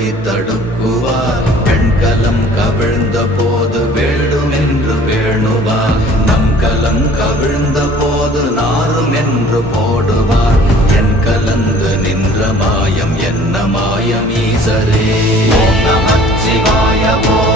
இருளை தடுக்குவார். பெண்கலம் கவிழ்ந்த போது வேண்டுமென்று வேணுவார். நம் கலம் கவிழ்ந்த போது நாரும் என்று போடுவார். என் கலந்து நின்ற மாயம் என்ன மாயம் ஈசரே. ஓம் நமச்சிவாய.